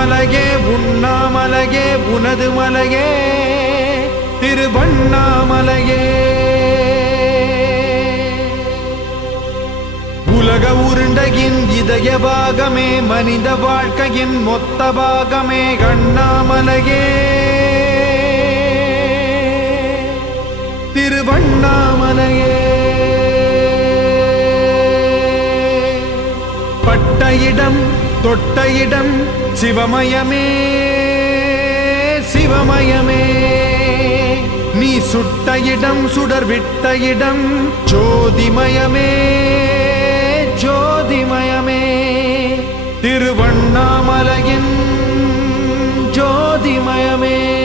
உண்ணாமலையே உண்ணாமலையே உனது மலையே திருவண்ணாமலையே. உலக உருண்டையின் இதய பாகமே மனித வாழ்க்கையின் மொத்த பாகமே அண்ணாமலையே திருவண்ணாமலையே. பட்ட இடம் தொட்ட இடம் சிவமயமே சிவமயமே. நீ சுட்ட இடம் சுடர் விட்ட இடம் ஜோதிமயமே ஜோதிமயமே. திருவண்ணாமலையின் ஜோதிமயமே.